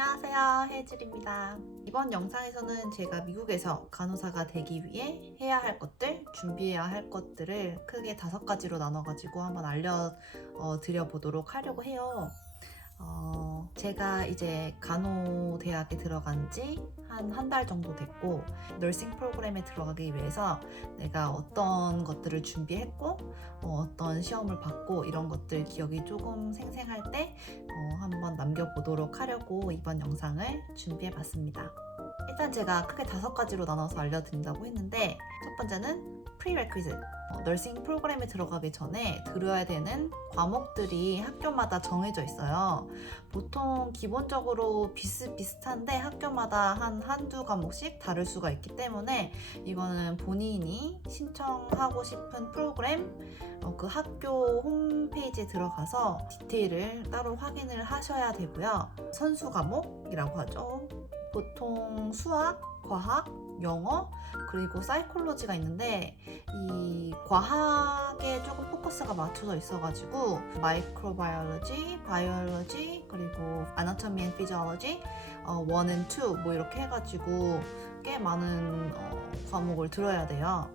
안녕하세요, 혜질입니다. 이번 영상에서는 제가 미국에서 간호사가 되기 위해 해야 할 것들, 준비해야 할 것들을 크게 5가지로 나눠가지고 한번 알려드려 보도록 하려고 해요. 제가 이제 간호대학에 들어간 지 한 달 정도 됐고, 너싱 프로그램에 들어가기 위해서 내가 어떤 것들을 준비했고, 어떤 시험을 봤고, 이런 것들 기억이 조금 생생할 때 한번 남겨보도록 하려고 이번 영상을 준비해봤습니다. 일단 제가 크게 5가지로 나눠서 알려드린다고 했는데, 첫 번째는 prerequisite. 너싱 프로그램에 들어가기 전에 들어야 되는 과목들이 학교마다 정해져 있어요. 보통 기본적으로 비슷비슷한데 학교마다 한두 과목씩 다를 수가 있기 때문에 이거는 본인이 신청하고 싶은 프로그램 그 학교 홈페이지에 들어가서 디테일을 따로 확인을 하셔야 되고요. 선수 과목이라고 하죠. 보통 수학, 과학, 영어, 그리고 사이콜로지가 있는데 이 과학에 조금 포커스가 맞춰져 있어가지고 마이크로바이올로지, 바이올로지, 그리고 아나토미 앤 피지올로지 1 and 2 뭐 이렇게 해가지고 꽤 많은 과목을 들어야 돼요.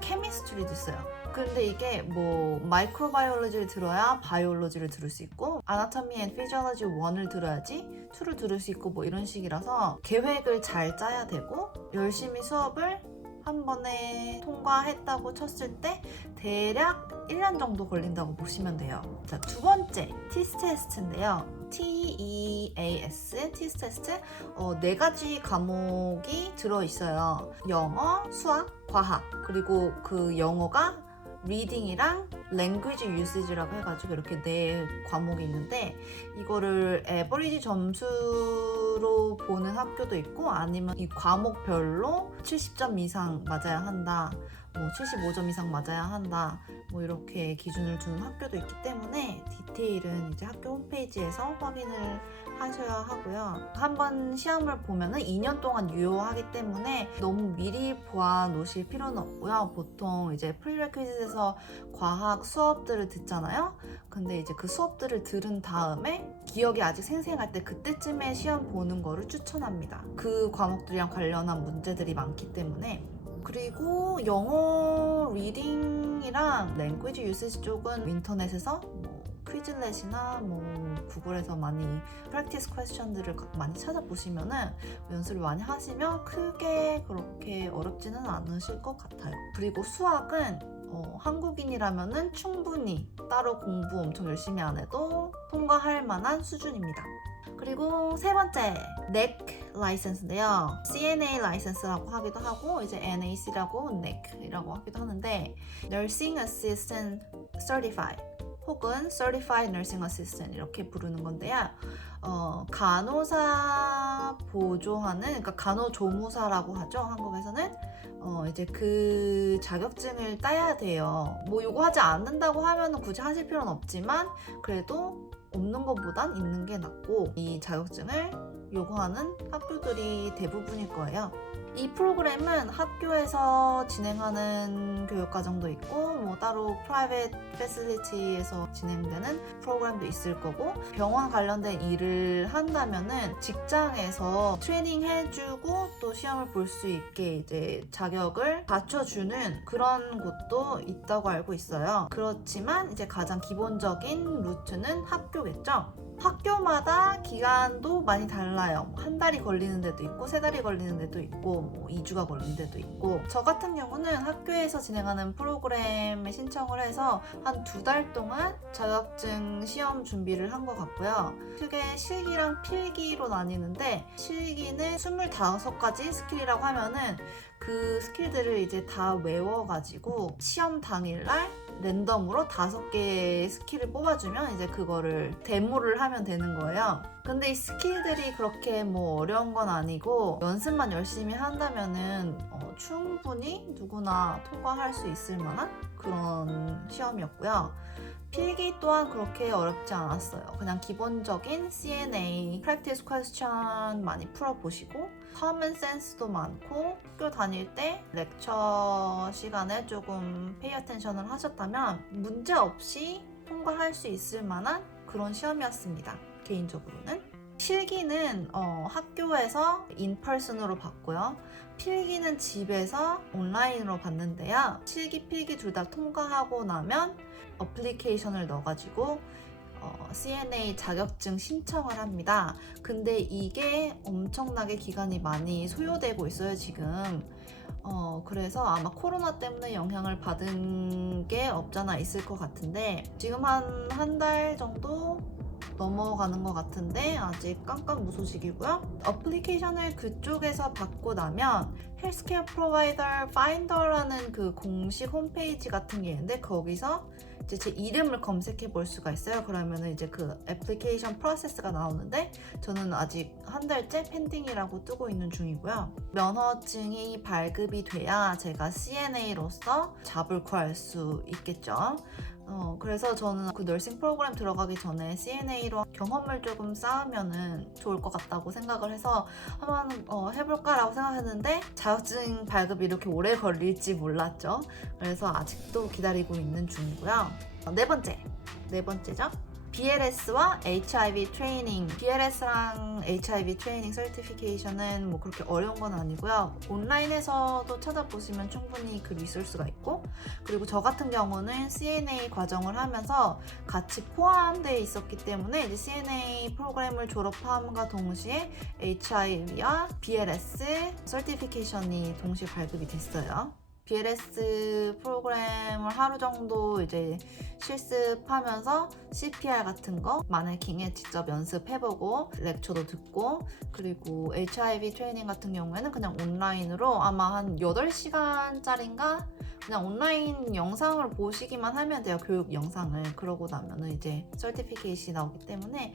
케미스트리도 있어요. 근데 이게 뭐 마이크로바이올로지를 들어야 바이올로지를 들을 수 있고 아나토미 앤 피지올로지 1을 들어야지 2를 들을 수 있고 뭐 이런 식이라서 계획을 잘 짜야 되고 열심히 수업을 한 번에 통과했다고 쳤을 때 대략 1년 정도 걸린다고 보시면 돼요. 자, 두 번째 TIS 테스트인데요. TEAS, TIS 테스트 4가지 과목이 들어있어요. 영어, 수학, 과학, 그리고 그 영어가 리딩이랑 랭귀지 유시지라고 해가지고 이렇게 4과목이 있는데 이거를 에버리지 점수로 보는 학교도 있고 아니면 이 과목별로 70점 이상 맞아야 한다, 뭐 75점 이상 맞아야 한다, 뭐 이렇게 기준을 두는 학교도 있기 때문에 디테일은 이제 학교 홈페이지에서 확인을 하셔야 하고요. 한번 시험을 보면은 2년 동안 유효하기 때문에 너무 미리 보아 놓으실 필요는 없고요. 보통 이제 프리레퀴즈에서 과학 수업들을 듣잖아요. 근데 이제 그 수업들을 들은 다음에 기억이 아직 생생할 때 그때쯤에 시험 보는 거를 추천합니다. 그 과목들이랑 관련한 문제들이 많기 때문에. 그리고 영어 리딩이랑 랭귀지 유시지 쪽은 인터넷에서 퀴즐렛이나 뭐 구글에서 많이 프랙티스 퀘스천들을 많이 찾아보시면은 연습을 많이 하시면 크게 그렇게 어렵지는 않으실 것 같아요. 그리고 수학은 한국인이라면은 충분히 따로 공부 엄청 열심히 안 해도 통과할 만한 수준입니다. 그리고 세 번째, NAC 라이센스인데요. CNA 라이센스라고 하기도 하고 이제 NAC라고 NAC이라고 하기도 하는데 Nursing Assistant Certified 혹은 Certified Nursing Assistant 이렇게 부르는 건데요. 간호사 보조하는, 그러니까 간호조무사라고 하죠. 한국에서는 이제 그 자격증을 따야 돼요. 뭐 요거 하지 않는다고 하면 굳이 하실 필요는 없지만 그래도 없는 것보단 있는 게 낫고 이 자격증을 요구하는 학교들이 대부분일 거예요. 이 프로그램은 학교에서 진행하는 교육과정도 있고 뭐 따로 프라이빗 패실리티에서 진행되는 프로그램도 있을 거고 병원 관련된 일을 한다면은 직장에서 트레이닝 해주고 또 시험을 볼 수 있게 이제 자격을 갖춰주는 그런 곳도 있다고 알고 있어요. 그렇지만 이제 가장 기본적인 루트는 학교겠죠. 학교마다 기간도 많이 달라요. 한 달이 걸리는 데도 있고 3달이 걸리는 데도 있고 뭐 2주가 걸리는 데도 있고 저 같은 경우는 학교에서 진행하는 프로그램에 신청을 해서 한 2달 동안 자격증 시험 준비를 한 것 같고요. 크게 실기랑 필기로 나뉘는데 실기는 25가지 스킬이라고 하면은 그 스킬들을 이제 다 외워가지고 시험 당일날 랜덤으로 5개의 스킬을 뽑아주면 이제 그거를 데모를 하면 되는 거예요. 근데 이 스킬들이 그렇게 뭐 어려운 건 아니고 연습만 열심히 한다면은 충분히 누구나 통과할 수 있을 만한 그런 시험이었고요. 필기 또한 그렇게 어렵지 않았어요. 그냥 기본적인 CNA practice question 많이 풀어보시고 common sense도 많고 학교 다닐 때 렉처 시간에 조금 pay attention을 하셨다면 문제 없이 통과할 수 있을 만한 그런 시험이었습니다. 개인적으로는. 실기는 학교에서 인펄슨으로 받고요. 필기는 집에서 온라인으로 받는데요. 실기, 필기 둘 다 통과하고 나면 어플리케이션을 넣어가지고 CNA 자격증 신청을 합니다. 근데 이게 엄청나게 기간이 많이 소요되고 있어요, 지금. 그래서 아마 코로나 때문에 영향을 받은 게 없잖아 있을 것 같은데 지금 한 달 정도 넘어가는 것 같은데 아직 깜깜무소식이고요. 어플리케이션을 그쪽에서 받고 나면 헬스케어 프로바이더 파인더라는 그 공식 홈페이지 같은 게 있는데 거기서 이제 제 이름을 검색해 볼 수가 있어요. 그러면은 이제 그 애플리케이션 프로세스가 나오는데 저는 아직 한 달째 펜딩이라고 뜨고 있는 중이고요. 면허증이 발급이 돼야 제가 CNA로서 잡을 구할 수 있겠죠. 그래서 저는 그 너싱 프로그램 들어가기 전에 CNA로 경험을 조금 쌓으면은 좋을 것 같다고 생각을 해서 한번 해볼까라고 생각했는데 자격증 발급이 이렇게 오래 걸릴지 몰랐죠. 그래서 아직도 기다리고 있는 중이고요. 네 번째죠. BLS와 HIV 트레이닝. BLS랑 HIV 트레이닝 서티피케이션은 뭐 그렇게 어려운 건 아니고요. 온라인에서도 찾아보시면 충분히 그 리소스가 있고, 그리고 저 같은 경우는 CNA 과정을 하면서 같이 포함되어 있었기 때문에 이제 CNA 프로그램을 졸업함과 동시에 HIV와 BLS 서티피케이션이 동시에 발급이 됐어요. BLS 프로그램을 하루 정도 이제 실습하면서 CPR 같은 거 마네킹에 직접 연습해보고 렉처도 듣고, 그리고 HIV 트레이닝 같은 경우에는 그냥 온라인으로 아마 한 8시간짜리인가 그냥 온라인 영상을 보시기만 하면 돼요. 교육 영상을. 그러고 나면은 이제 서티피케이션이 나오기 때문에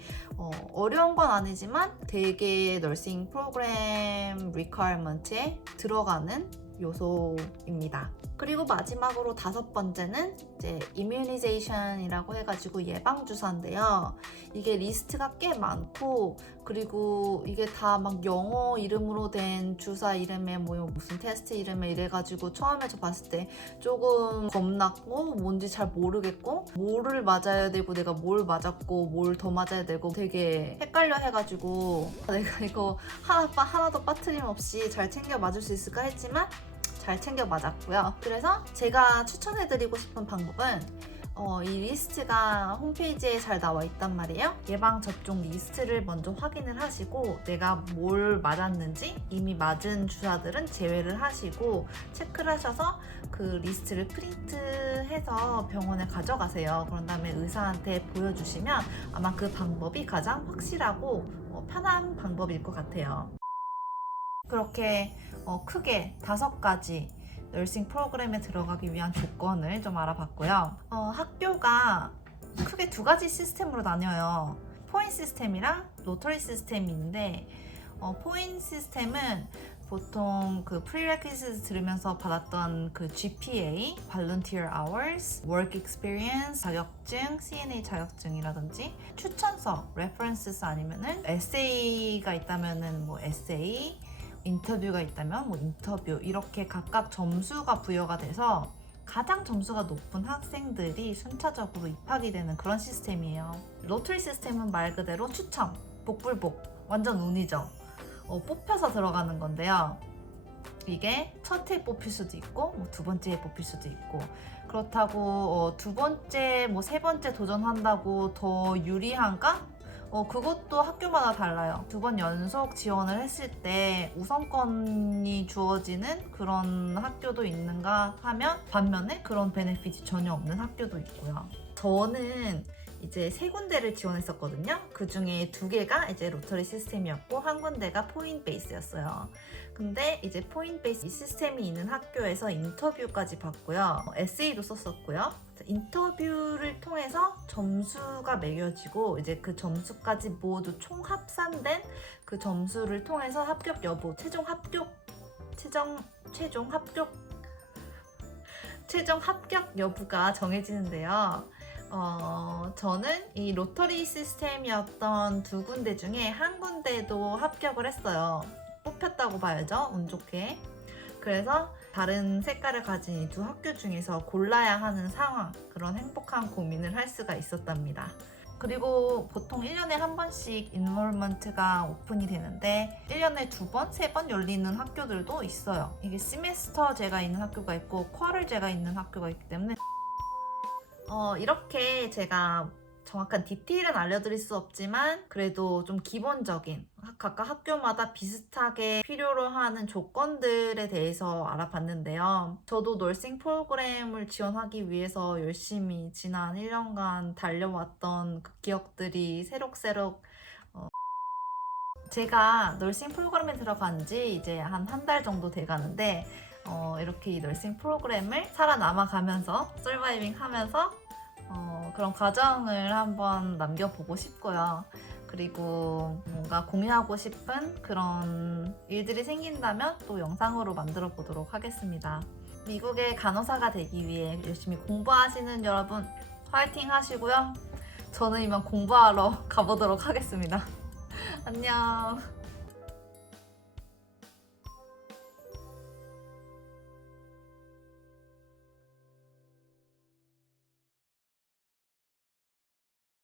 어려운 건 아니지만 되게 너싱 프로그램 리퀘어먼트에 들어가는 요소입니다. 그리고 마지막으로 5번째는 이제 이뮤니제이션이라고 해가지고 예방주사인데요. 이게 리스트가 꽤 많고, 그리고 이게 다 막 영어 이름으로 된 주사 이름에 뭐 무슨 테스트 이름에 이래가지고 처음에 저 봤을 때 조금 겁났고 뭔지 잘 모르겠고 뭐를 맞아야 되고 내가 뭘 맞았고 뭘 더 맞아야 되고 되게 헷갈려 해가지고 내가 이거 하나도 빠트림 없이 잘 챙겨 맞을 수 있을까 했지만 잘 챙겨 맞았고요. 그래서 제가 추천해드리고 싶은 방법은 이 리스트가 홈페이지에 잘 나와 있단 말이에요. 예방접종 리스트를 먼저 확인을 하시고 내가 뭘 맞았는지 이미 맞은 주사들은 제외를 하시고 체크를 하셔서 그 리스트를 프린트해서 병원에 가져가세요. 그런 다음에 의사한테 보여주시면 아마 그 방법이 가장 확실하고 편한 방법일 것 같아요. 그렇게 크게 5가지 너싱 프로그램에 들어가기 위한 조건을 좀 알아봤고요. 학교가 크게 2가지 시스템으로 나뉘어요. 포인 시스템이랑 로터리 시스템이 있는데 포인 시스템은 보통 그 프리레퀴시트 들으면서 받았던 그 GPA, Volunteer Hours, Work Experience, 자격증, CNA 자격증이라든지 추천서, References 아니면은 에세이가 있다면은 뭐 에세이, 인터뷰가 있다면 뭐 인터뷰 이렇게 각각 점수가 부여가 돼서 가장 점수가 높은 학생들이 순차적으로 입학이 되는 그런 시스템이에요. 로터리 시스템은 말 그대로 추첨, 복불복, 완전 운이죠. 뽑혀서 들어가는 건데요. 이게 첫 해 뽑힐 수도 있고 뭐 2번째에 뽑힐 수도 있고 그렇다고 2번째 뭐 3번째 도전한다고 더 유리한가? 그것도 학교마다 달라요. 2번 연속 지원을 했을 때 우선권이 주어지는 그런 학교도 있는가 하면 반면에 그런 베네핏이 전혀 없는 학교도 있고요. 저는 이제 3군데를 지원했었거든요. 그 중에 2개가 이제 로터리 시스템이었고 한 군데가 포인트 베이스였어요. 근데 이제 포인트 베이스 시스템이 있는 학교에서 인터뷰까지 받고요. 에세이도 썼었고요. 인터뷰를 통해서 점수가 매겨지고 이제 그 점수까지 모두 총 합산된 그 점수를 통해서 합격 여부, 최종 합격 여부가 정해지는데요. 저는 이 로터리 시스템이었던 2군데 중에 한 군데도 합격을 했어요. 뽑혔다고 봐야죠, 운 좋게. 그래서 다른 색깔을 가진 이 2 학교 중에서 골라야 하는 상황, 그런 행복한 고민을 할 수가 있었답니다. 그리고 보통 1년에 한 번씩 인롤먼트가 오픈이 되는데 1년에 2번, 3번 열리는 학교들도 있어요. 이게 시메스터제가 있는 학교가 있고 쿼럴제가 있는 학교가 있기 때문에 이렇게 제가 정확한 디테일은 알려드릴 수 없지만 그래도 좀 기본적인 각각 학교마다 비슷하게 필요로 하는 조건들에 대해서 알아봤는데요. 저도 널싱 프로그램을 지원하기 위해서 열심히 지난 1년간 달려왔던 그 기억들이 새록새록 제가 널싱 프로그램에 들어간 지 이제 한 달 정도 돼 가는데 이렇게 이 널싱 프로그램을 살아남아 가면서 서바이빙 하면서 그런 과정을 한번 남겨보고 싶고요. 그리고 뭔가 공유하고 싶은 그런 일들이 생긴다면 또 영상으로 만들어 보도록 하겠습니다. 미국의 간호사가 되기 위해 열심히 공부하시는 여러분 화이팅 하시고요. 저는 이만 공부하러 가보도록 하겠습니다. 안녕.